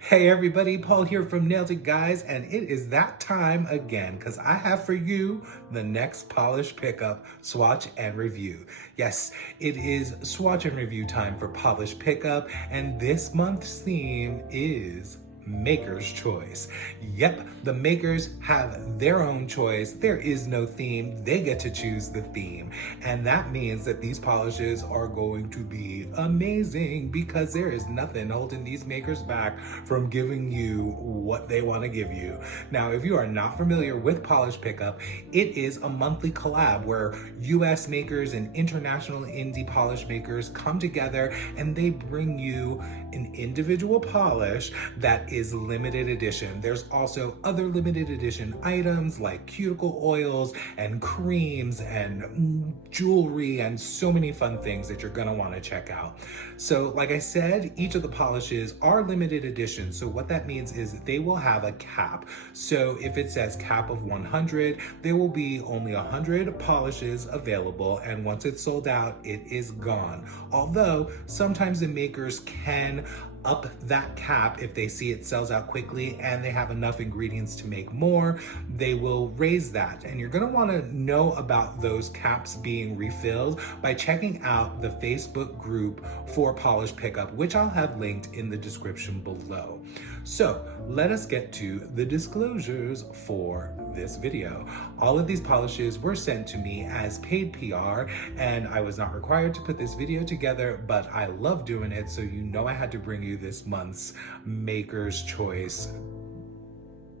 Hey everybody, Paul here from Nailed It Guys, and it is that time again because I have for you the next polish pickup, swatch, and review. Yes, it is swatch and review time for polish pickup, and this month's theme is Maker's Choice. Yep, the makers have their own choice. There is no theme. They get to choose the theme. And that means that these polishes are going to be amazing because there is nothing holding these makers back from giving you what they want to give you. Now, if you are not familiar with Polish Pickup, it is a monthly collab where US makers and international indie polish makers come together and they bring you an individual polish that is limited edition. There's also other limited edition items like cuticle oils and creams and jewelry and so many fun things that you're gonna wanna check out. So like I said, each of the polishes are limited edition. So what that means is they will have a cap. So if it says cap of 100, there will be only 100 polishes available. And once it's sold out, it is gone. Although sometimes the makers can up that cap if they see it sells out quickly and they have enough ingredients to make more, they will raise that. And you're gonna wanna know about those caps being refilled by checking out the Facebook group for Polish Pickup, which I'll have linked in the description below. So let us get to the disclosures for this video. All of these polishes were sent to me as paid PR, and I was not required to put this video together, but I love doing it, so you know I had to bring you this month's Maker's Choice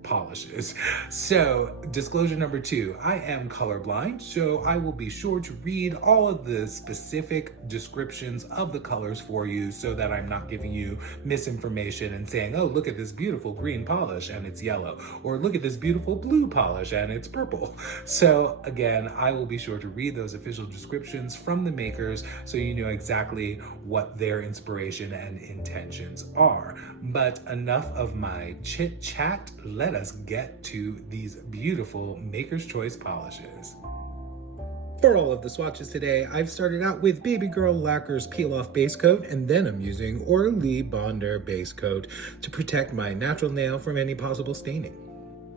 polishes. So disclosure number 2, I am colorblind, so I will be sure to read all of the specific descriptions of the colors for you so that I'm not giving you misinformation and saying, oh, look at this beautiful green polish and it's yellow, or look at this beautiful blue polish and it's purple. So again, I will be sure to read those official descriptions from the makers so you know exactly what their inspiration and intentions are. But enough of my chit chat. Let us get to these beautiful Maker's Choice polishes. For all of the swatches today, I've started out with Baby Girl Lacquer's Peel Off Base Coat, and then I'm using Orly Bonder Base Coat to protect my natural nail from any possible staining.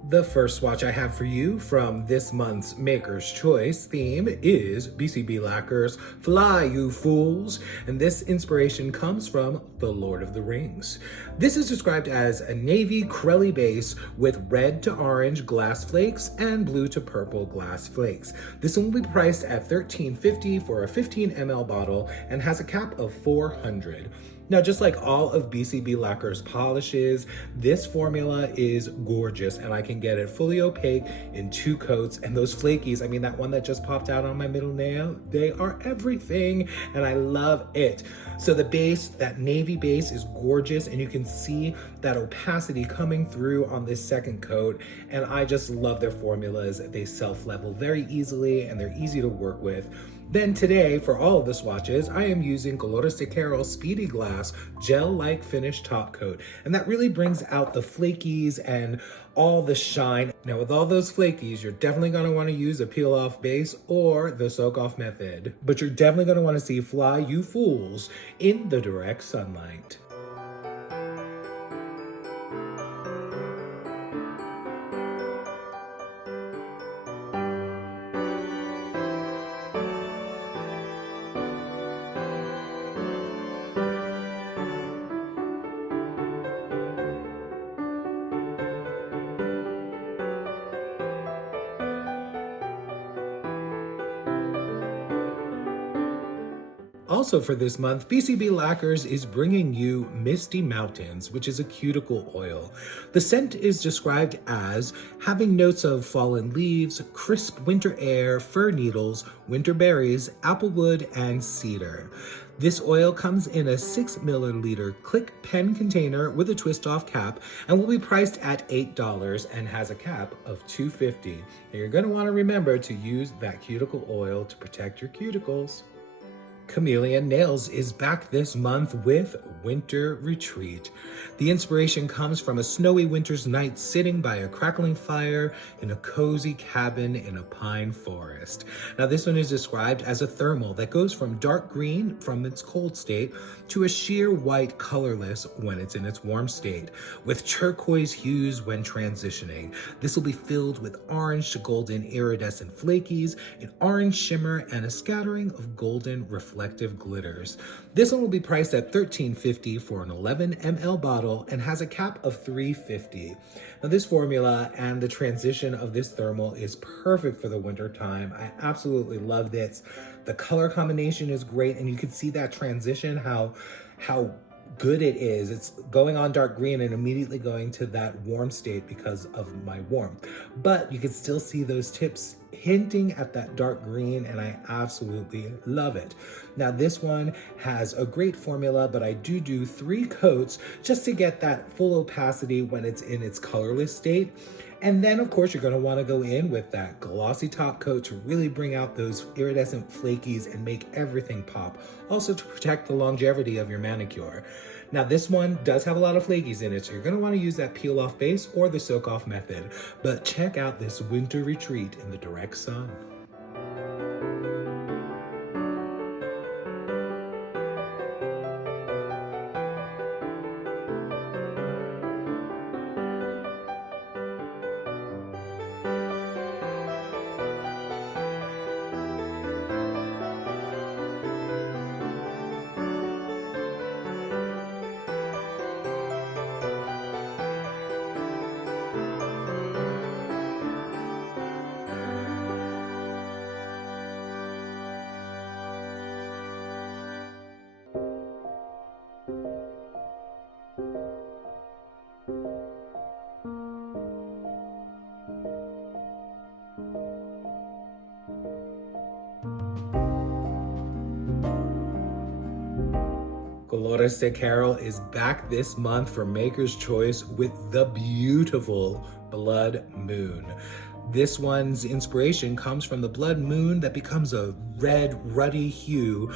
The first swatch I have for you from this month's Maker's Choice theme is BCB Lacquer's Fly You Fools, and this inspiration comes from The Lord of the Rings. This is described as a navy crelly base with red to orange glass flakes and blue to purple glass flakes. This one will be priced at $13.50 for a 15 ml bottle and has a cap of 400. Now, just like all of BCB Lacquer's polishes, this formula is gorgeous, and I can get it fully opaque in 2 coats. And those flakies, I mean, that one that just popped out on my middle nail, they are everything, and I love it. So the base, that navy base, is gorgeous, and you can see that opacity coming through on this second coat, and I just love their formulas. They self-level very easily, and they're easy to work with. Then today, for all of the swatches, I am using Colores de Caro Speedy Glass gel-like finish top coat. And that really brings out the flakies and all the shine. Now with all those flakies, you're definitely gonna wanna use a peel-off base or the soak-off method. But you're definitely gonna wanna see Fly You Fools in the direct sunlight. Also for this month, BCB Lacquers is bringing you Misty Mountains, which is a cuticle oil. The scent is described as having notes of fallen leaves, crisp winter air, fir needles, winter berries, applewood, and cedar. This oil comes in a 6 milliliter click pen container with a twist-off cap and will be priced at $8 and has a cap of $2.50. Now you're going to want to remember to use that cuticle oil to protect your cuticles. Chamaeleon Nails is back this month with Winter Retreat. The inspiration comes from a snowy winter's night sitting by a crackling fire in a cozy cabin in a pine forest. Now this one is described as a thermal that goes from dark green from its cold state to a sheer white colorless when it's in its warm state, with turquoise hues when transitioning. This will be filled with orange to golden iridescent flakies, an orange shimmer, and a scattering of golden reflective glitters. This one will be priced at $13.50 for an 11 ml bottle and has a cap of $3.50. Now this formula and the transition of this thermal is perfect for the winter time. I absolutely love this. The color combination is great, and you can see that transition, how good it is. It's going on dark green and immediately going to that warm state because of my warmth. But you can still see those tips hinting at that dark green, and I absolutely love it. Now this one has a great formula, but I do 3 coats just to get that full opacity when it's in its colorless state. And then of course you're going to want to go in with that glossy top coat to really bring out those iridescent flakies and make everything pop. Also to protect the longevity of your manicure. Now this one does have a lot of flakies in it, so you're going to want to use that peel off base or the soak off method. But check out this Winter Retreat in the direct sun. Dolores de Carol is back this month for Maker's Choice with the beautiful Blood Moon. This one's inspiration comes from the blood moon that becomes a red, ruddy hue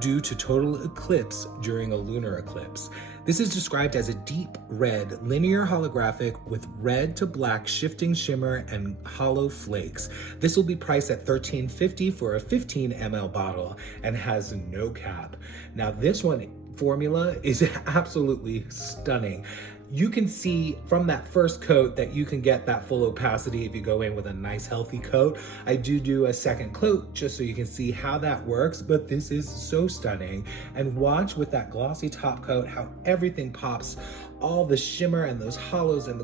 due to total eclipse during a lunar eclipse. This is described as a deep red, linear holographic with red to black shifting shimmer and hollow flakes. This will be priced at $13.50 for a 15 ml bottle and has no cap. Now this one formula is absolutely stunning. You can see from that first coat that you can get that full opacity if you go in with a nice healthy coat. I do a second coat just so you can see how that works, but this is so stunning. And watch with that glossy top coat how everything pops, all the shimmer and those hollows and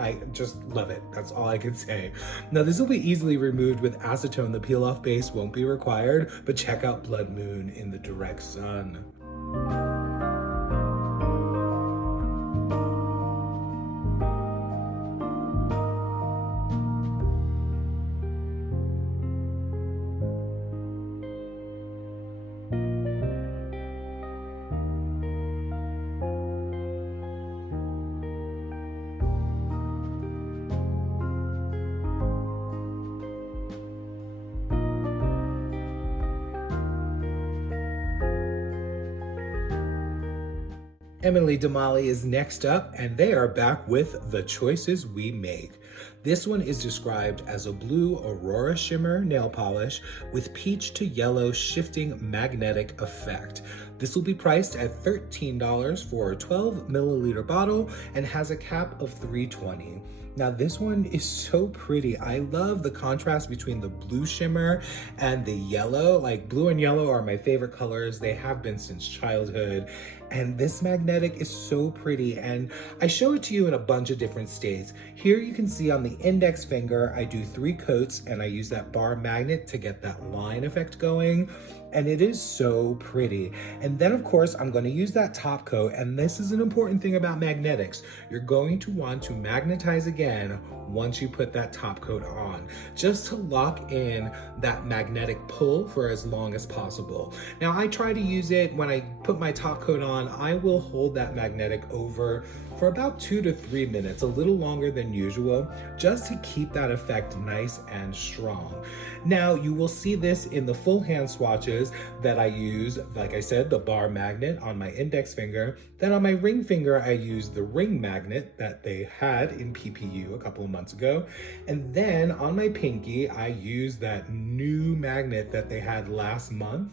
I just love it. That's all I can say. Now this will be easily removed with acetone. The peel off base won't be required, but check out Blood Moon in the direct sun. Emily Damali is next up, and they are back with The Choices We Make. This one is described as a blue Aurora shimmer nail polish with peach to yellow shifting magnetic effect. This will be priced at $13 for a 12 milliliter bottle and has a cap of $3.20. Now this one is so pretty. I love the contrast between the blue shimmer and the yellow. Like blue and yellow are my favorite colors. They have been since childhood. And this magnetic is so pretty, and I show it to you in a bunch of different states. Here you can see on the index finger, I do 3 coats and I use that bar magnet to get that line effect going. And it is so pretty. And then of course, I'm going to use that top coat. And this is an important thing about magnetics. You're going to want to magnetize again once you put that top coat on, just to lock in that magnetic pull for as long as possible. Now I try to use it when I put my top coat on on, I will hold that magnetic over for about 2 to 3 minutes, a little longer than usual, just to keep that effect nice and strong. Now, you will see this in the full hand swatches that I use, like I said, the bar magnet on my index finger. Then on my ring finger, I use the ring magnet that they had in PPU a couple of months ago. And then on my pinky, I use that new magnet that they had last month,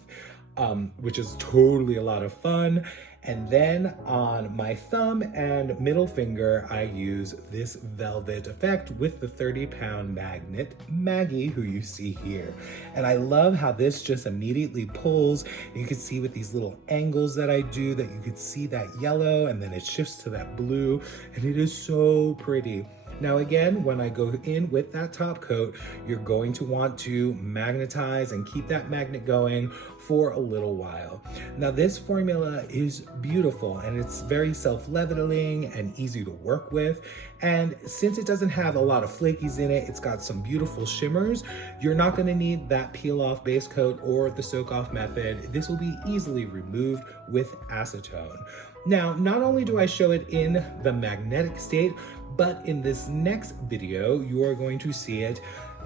which is totally a lot of fun. And then on my thumb and middle finger, I use this velvet effect with the 30-pound magnet, Maggie, who you see here. And I love how this just immediately pulls. You can see with these little angles that I do that you can see that yellow and then it shifts to that blue, and it is so pretty. Now again, when I go in with that top coat, you're going to want to magnetize and keep that magnet going for a little while. Now this formula is beautiful and it's very self-leveling and easy to work with. And since it doesn't have a lot of flakies in it, it's got some beautiful shimmers. You're not gonna need that peel off base coat or the soak off method. This will be easily removed with acetone. Now, not only do I show it in the magnetic state, but in this next video, you are going to see it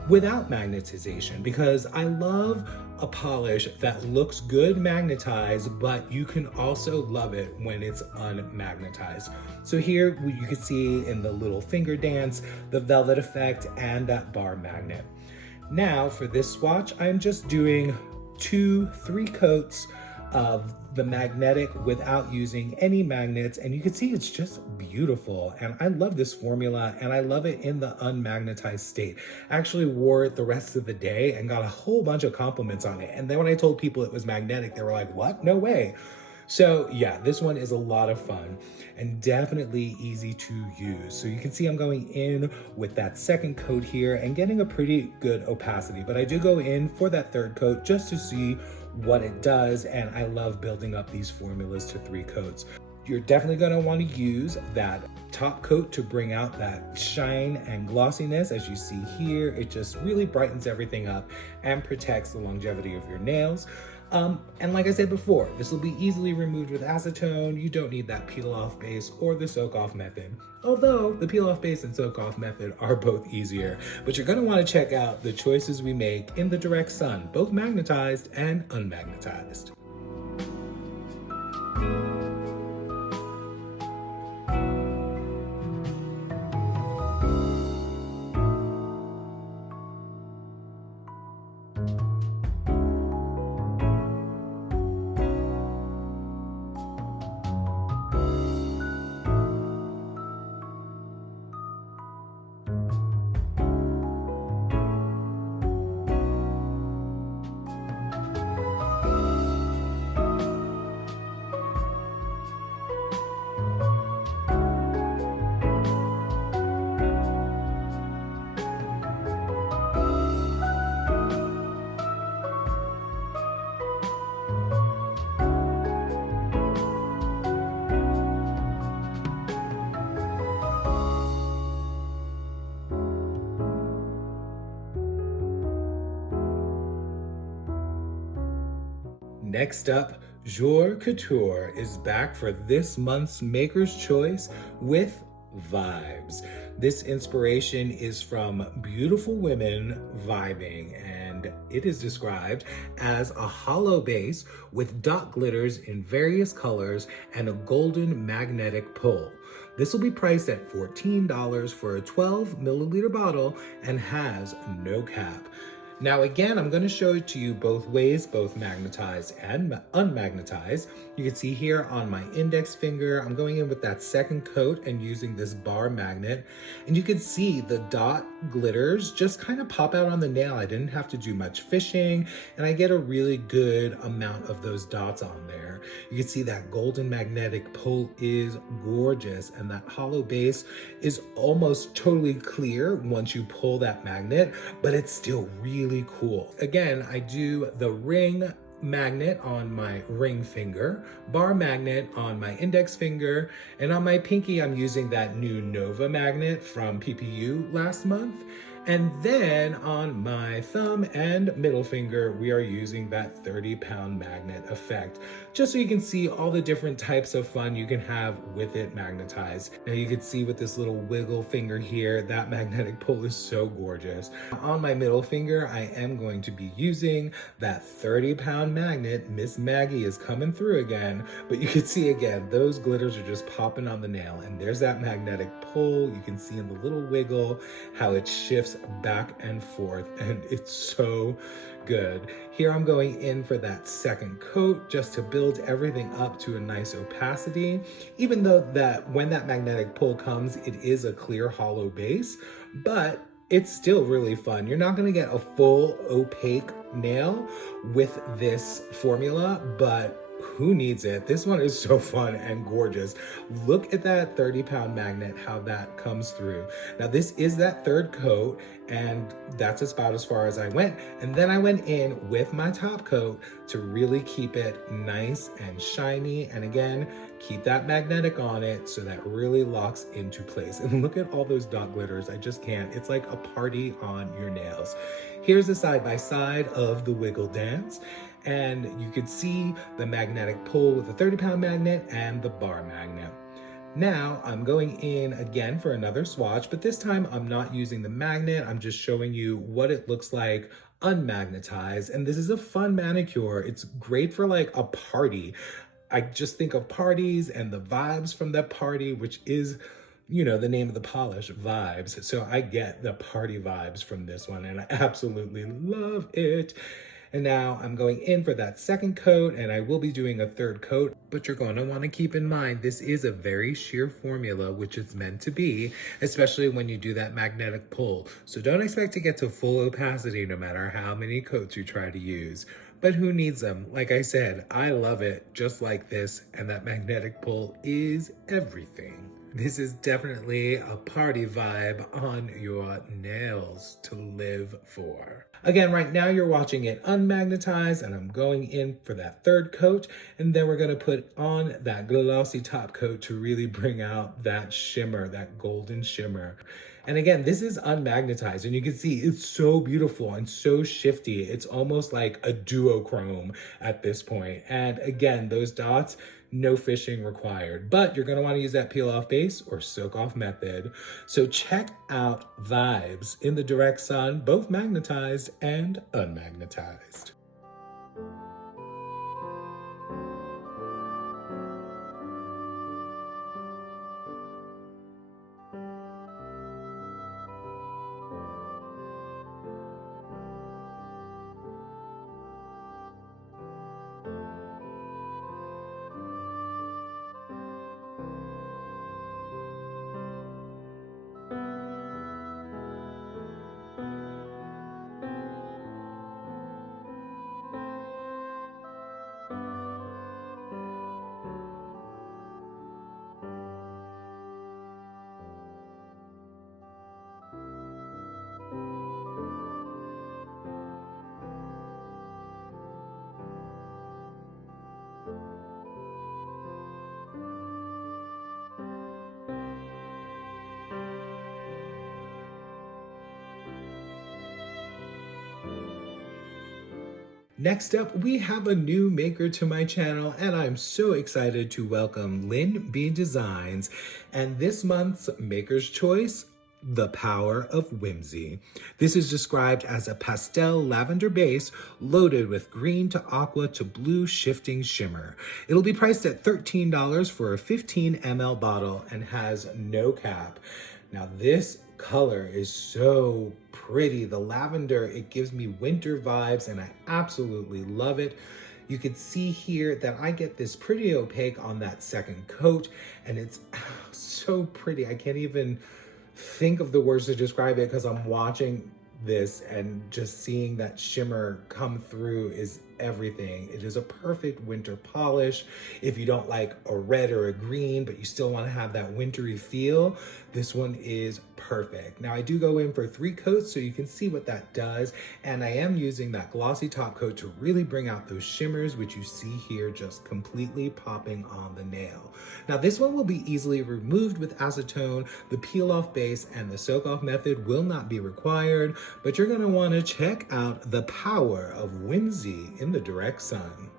without magnetization, because I love a polish that looks good magnetized, but you can also love it when it's unmagnetized. So here you can see in the little finger dance, the velvet effect and that bar magnet. Now for this swatch, I'm just doing 2-3 coats of the magnetic without using any magnets, and you can see it's just beautiful. And I love this formula, and I love it in the unmagnetized state. I actually wore it the rest of the day and got a whole bunch of compliments on it. And then when I told people it was magnetic, they were like, what? No way. So yeah, this one is a lot of fun and definitely easy to use. So you can see I'm going in with that second coat here and getting a pretty good opacity, but I do go in for that third coat just to see what it does. And I love building up these formulas to 3 coats. You're definitely going to want to use that top coat to bring out that shine and glossiness. As you see here, it just really brightens everything up and protects the longevity of your nails. And like I said before, this will be easily removed with acetone. You don't need that peel off base or the soak off method. Although the peel off base and soak off method are both easier, but you're going to want to check out the choices we make in the direct sun, both magnetized and unmagnetized. Next up, Jior Couture is back for this month's Maker's Choice with Vibes. This inspiration is from beautiful women vibing, and it is described as a hollow base with dot glitters in various colors and a golden magnetic pull. This will be priced at $14 for a 12 milliliter bottle and has no cap. Now again, I'm going to show it to you both ways, both magnetized and unmagnetized. You can see here on my index finger, I'm going in with that second coat and using this bar magnet. And you can see the dot glitters just kind of pop out on the nail. I didn't have to do much fishing, and I get a really good amount of those dots on there. You can see that golden magnetic pull is gorgeous, and that hollow base is almost totally clear once you pull that magnet, but it's still really cool. Again, I do the ring magnet on my ring finger, bar magnet on my index finger, and on my pinky I'm using that new Nova magnet from PPU last month. And then on my thumb and middle finger, we are using that 30-pound magnet effect, just so you can see all the different types of fun you can have with it magnetized. Now you can see with this little wiggle finger here, that magnetic pull is so gorgeous. On my middle finger, I am going to be using that 30-pound magnet. Miss Maggie is coming through again, but you can see again, those glitters are just popping on the nail, and there's that magnetic pull. You can see in the little wiggle how it shifts back and forth, and it's so good. Here I'm going in for that second coat just to build everything up to a nice opacity, even though that when that magnetic pull comes, it is a clear hollow base, but it's still really fun. You're not gonna get a full opaque nail with this formula, but who needs it? This one is so fun and gorgeous. Look at that 30-pound magnet, how that comes through. Now this is that third coat, and that's about as far as I went. And then I went in with my top coat to really keep it nice and shiny. And again, keep that magnetic on it so that really locks into place. And look at all those dot glitters. I just can't. It's like a party on your nails. Here's a side-by-side of the wiggle dance. And you can see the magnetic pull with the 30-pound magnet and the bar magnet. Now I'm going in again for another swatch, but this time I'm not using the magnet. I'm just showing you what it looks like unmagnetized. And this is a fun manicure. It's great for like a party. I just think of parties and the vibes from that party, which is, you know, the name of the polish, vibes. So I get the party vibes from this one, and I absolutely love it. And now I'm going in for that second coat, and I will be doing a third coat, but you're going to want to keep in mind, this is a very sheer formula, which it's meant to be, especially when you do that magnetic pull. So don't expect to get to full opacity no matter how many coats you try to use. But who needs them? Like I said, I love it just like this, and that magnetic pull is everything. This is definitely a party vibe on your nails to live for. Again, right now you're watching it unmagnetized, and I'm going in for that third coat, and then we're gonna put on that glossy top coat to really bring out that shimmer, that golden shimmer. And again, this is unmagnetized, and you can see it's so beautiful and so shifty. It's almost like a duochrome at this point. And again, those dots, no fishing required, but you're gonna wanna use that peel off base or soak off method. So check out Vibes in the direct sun, both magnetized and unmagnetized. Next up, we have a new maker to my channel, and I'm so excited to welcome LynB Designes, and this month's Maker's Choice, The Power of Wimsy. This is described as a pastel lavender base loaded with green to aqua to blue shifting shimmer. It'll be priced at $13 for a 15 ml bottle and has no cap. Now this color is so pretty. The lavender, it gives me winter vibes, and I absolutely love it. You can see here that I get this pretty opaque on that second coat, and it's so pretty. I can't even think of the words to describe it because I'm watching this and just seeing that shimmer come through is everything. It is a perfect winter polish. If you don't like a red or a green, but you still want to have that wintry feel, this one is perfect. Now I do go in for 3 coats so you can see what that does, and I am using that glossy top coat to really bring out those shimmers, which you see here just completely popping on the nail. Now this one will be easily removed with acetone. The peel off base and the soak off method will not be required, but you're going to want to check out the power of Wimsy in the direct sun.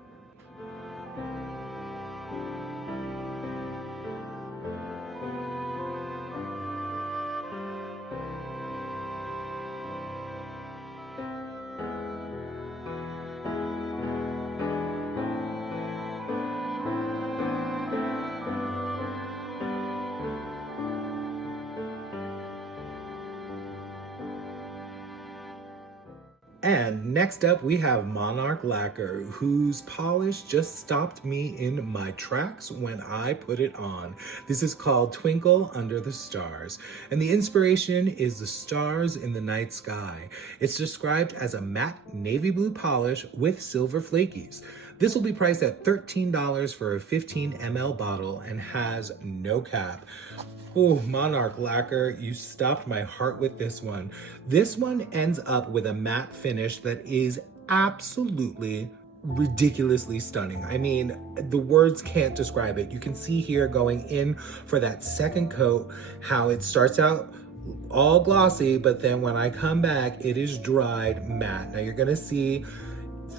And next up, we have Monarch Lacquer, whose polish just stopped me in my tracks when I put it on. This is called Twinkle Under the Stars, and the inspiration is the stars in the night sky. It's described as a matte navy blue polish with silver flakies. This will be priced at $13 for a 15 ml bottle and has no cap. Oh, Monarch Lacquer, you stopped my heart with this one. This one ends up with a matte finish that is absolutely ridiculously stunning. I mean, the words can't describe it. You can see here going in for that second coat, how it starts out all glossy, but then when I come back, it is dried matte. Now you're gonna see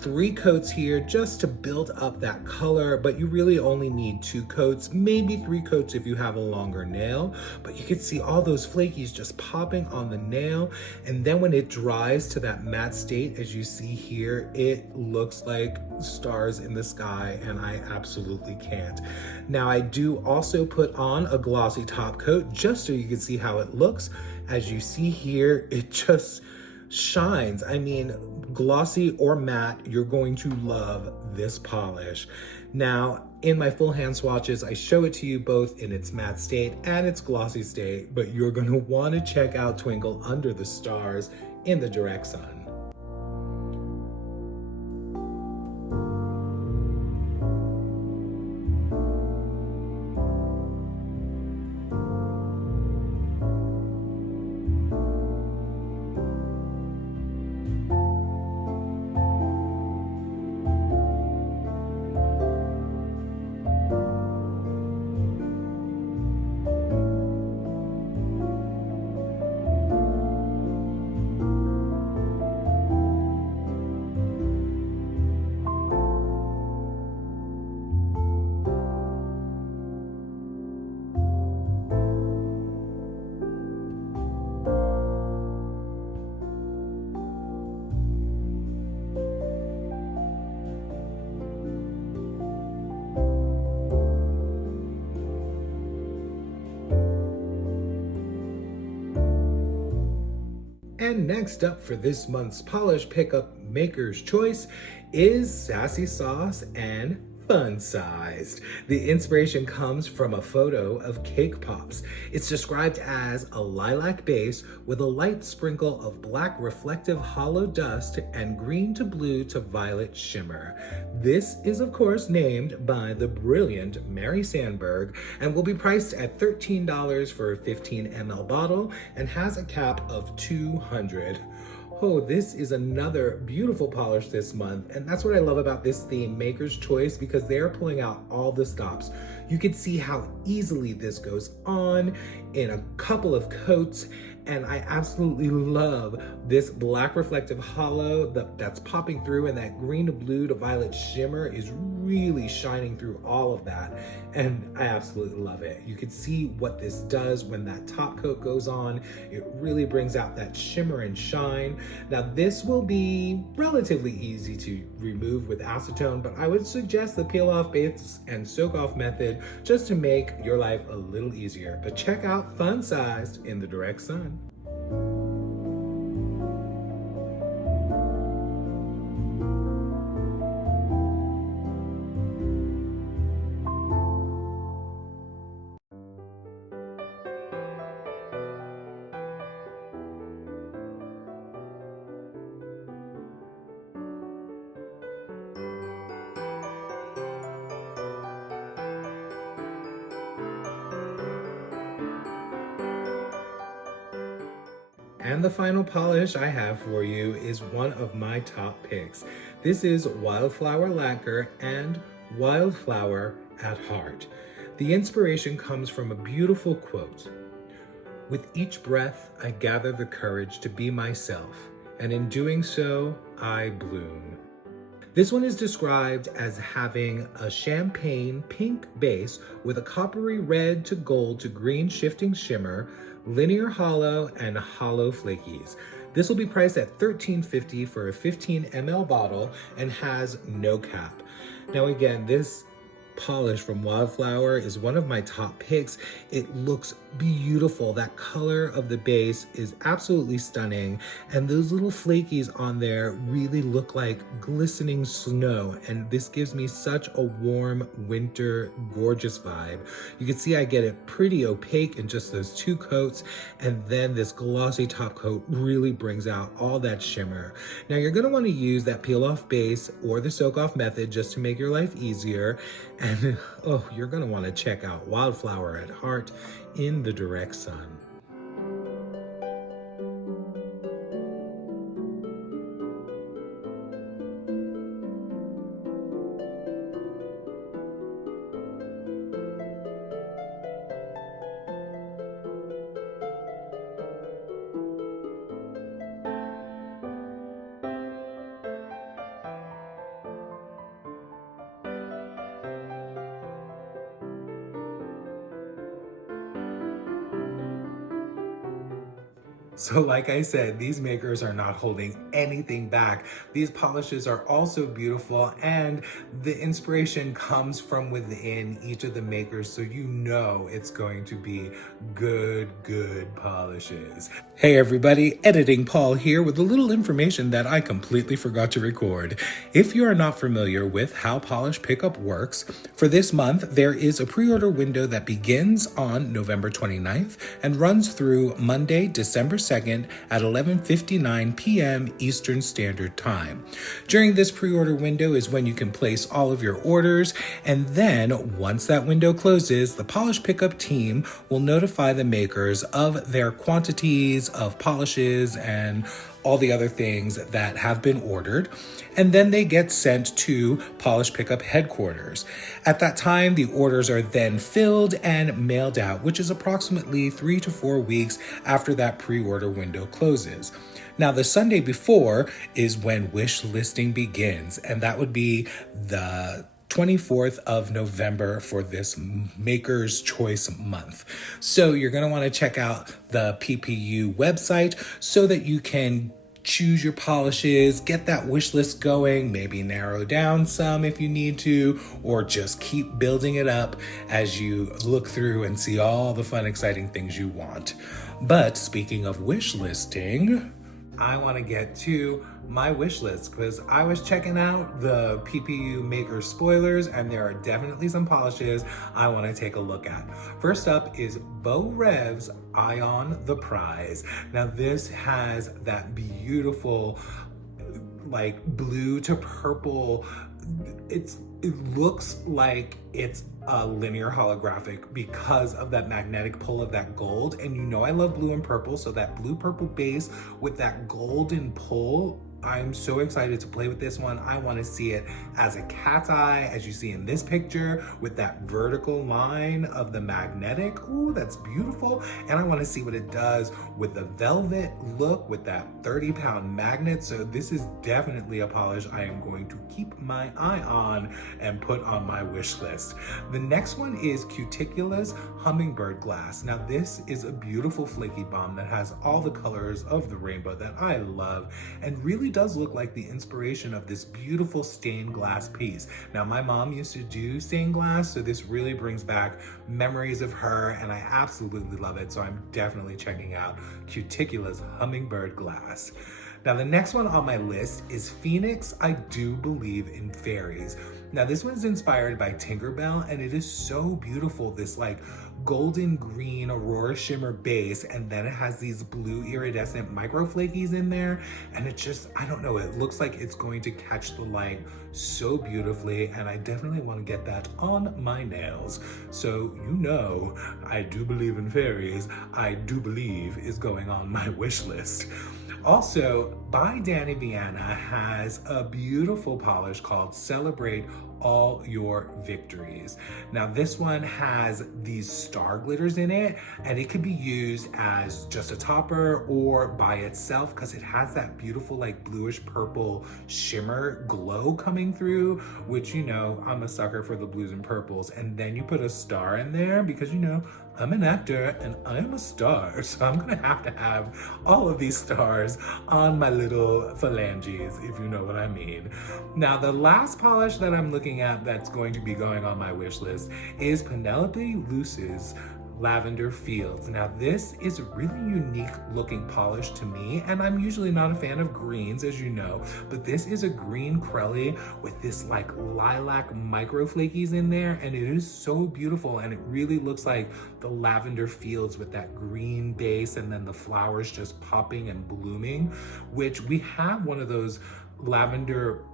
3 coats here just to build up that color, but you really only need 2 coats, maybe 3 coats if you have a longer nail. But you can see all those flakies just popping on the nail, and then when it dries to that matte state, as you see here, it looks like stars in the sky, and I absolutely can't. Now I do also put on a glossy top coat just so you can see how it looks. As you see here, it just shines. I mean, glossy or matte, you're going to love this polish. Now, in my full hand swatches, I show it to you both in its matte state and its glossy state, but you're going to want to check out Twinkle Under the Stars in the direct sun. And next up for this month's polish pickup maker's choice is Sassy Sauce and Fun Sized. The inspiration comes from a photo of cake pops. It's described as a lilac base with a light sprinkle of black reflective hollow dust and green to blue to violet shimmer. This is of course named by the brilliant Mary Sandberg and will be priced at $13 for a 15 ml bottle and has a cap of 200. Oh, this is another beautiful polish this month, and that's what I love about this theme, Maker's Choice, because they're pulling out all the stops. You can see how easily this goes on in a couple of coats, and I absolutely love this black reflective hollow that's popping through, and that green to blue to violet shimmer is really shining through all of that, and I absolutely love it. You can see what this does when that top coat goes on. It really brings out that shimmer and shine. Now this will be relatively easy to remove with acetone, but I would suggest the peel off base and soak off method just to make your life a little easier. But check out Fun Sized in the direct sun. And the final polish I have for you is one of my top picks. This is Wildflower Lacquer and Wildflower at Heart. The inspiration comes from a beautiful quote. With each breath, I gather the courage to be myself, and in doing so, I bloom. This one is described as having a champagne pink base with a coppery red to gold to green shifting shimmer, linear hollow, and hollow flakies. This will be priced at $13.50 for a 15 ml bottle and has no cap. Now again, this polish from Wildflower is one of my top picks. It looks beautiful. That color of the base is absolutely stunning, and those little flakies on there really look like glistening snow, and this gives me such a warm winter gorgeous vibe. You can see I get it pretty opaque in just those two coats, and then this glossy top coat really brings out all that shimmer. Now you're going to want to use that peel off base or the soak off method just to make your life easier. And oh, you're gonna want to check out Wildflower at Heart in the direct sun. So like I said, these makers are not holding anything back. These polishes are also beautiful, and the inspiration comes from within each of the makers, so you know it's going to be good polishes. Hey everybody, Editing Paul here with a little information that I completely forgot to record. If you are not familiar with how polish pickup works, for this month there is a pre-order window that begins on November 29th and runs through Monday, December 2nd at 11:59 p.m. Eastern Standard Time. During this pre-order window is when you can place all of your orders, and then once that window closes, the polish pickup team will notify the makers of their quantities of polishes and all the other things that have been ordered, and then they get sent to polish pickup headquarters. At that time, the orders are then filled and mailed out, which is approximately 3 to 4 weeks after that pre-order window closes. Now, the Sunday before is when wish listing begins, and that would be the 24th of November for this Maker's Choice month. So you're going to want to check out the PPU website so that you can choose your polishes, get that wish list going, maybe narrow down some if you need to, or just keep building it up as you look through and see all the fun, exciting things you want. But speaking of wish listing, I want to get to my wish list because I was checking out the PPU Maker spoilers, and there are definitely some polishes I want to take a look at. First up is Beau Rev's Ion the Prize. Now this has that beautiful like blue to purple. It looks like it's a linear holographic because of that magnetic pull of that gold. And you know I love blue and purple, so that blue purple base with that golden pull, I'm so excited to play with this one. I want to see it as a cat's eye, as you see in this picture, with that vertical line of the magnetic. Ooh, that's beautiful. And I want to see what it does with the velvet look with that 30-pound magnet. So this is definitely a polish I am going to keep my eye on and put on my wish list. The next one is Cuticle's Hummingbird Glass. Now this is a beautiful flaky bomb that has all the colors of the rainbow that I love, and really does look like the inspiration of this beautiful stained glass piece. Now my mom used to do stained glass, so this really brings back memories of her, and I absolutely love it. So I'm definitely checking out Cuticle's Hummingbird Glass. Now the next one on my list is Phoenix, I Do Believe in Fairies. Now this one's inspired by Tinkerbell, and it is so beautiful. This like golden green Aurora shimmer base, and then it has these blue iridescent micro flakies in there, and it just, I don't know, it looks like it's going to catch the light so beautifully, and I definitely want to get that on my nails. So you know, I do believe in fairies. I do believe is going on my wish list. Also, by Danny Viana has a beautiful polish called Celebrate All Your Victories. Now this one has these star glitters in it, and it could be used as just a topper or by itself because it has that beautiful like bluish purple shimmer glow coming through, which, you know, I'm a sucker for the blues and purples. And then you put a star in there because, you know, I'm an actor and I am a star, so I'm gonna have to have all of these stars on my little phalanges, if you know what I mean. Now, the last polish that I'm looking at that's going to be going on my wish list is Penelope Luce's Lavender Fields. Now this is a really unique looking polish to me, and I'm usually not a fan of greens, as you know, but this is a green crelly with this like lilac micro flakies in there, and it is so beautiful, and it really looks like the lavender fields with that green base and then the flowers just popping and blooming, which we have one of those lavender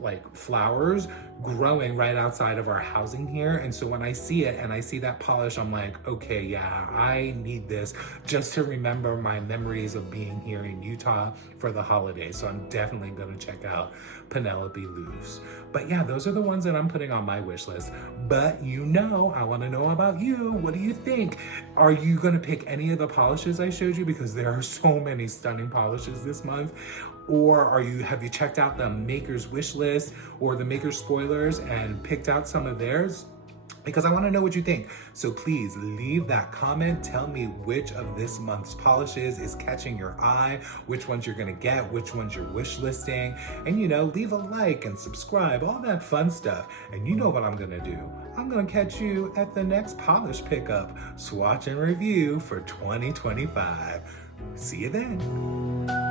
like flowers growing right outside of our housing here. And so when I see it and I see that polish, I'm like, okay, yeah, I need this just to remember my memories of being here in Utah for the holidays. So I'm definitely gonna check out Penelope Luce. But yeah, those are the ones that I'm putting on my wish list. But you know, I wanna know about you. What do you think? Are you gonna pick any of the polishes I showed you? Because there are so many stunning polishes this month. Or have you checked out the maker's wish list or the maker's spoilers and picked out some of theirs? Because I want to know what you think. So please leave that comment. Tell me which of this month's polishes is catching your eye, which ones you're gonna get, which ones you're wish listing. And you know, leave a like and subscribe, all that fun stuff. And you know what I'm gonna do. I'm gonna catch you at the next polish pickup, swatch and review for 2025. See you then.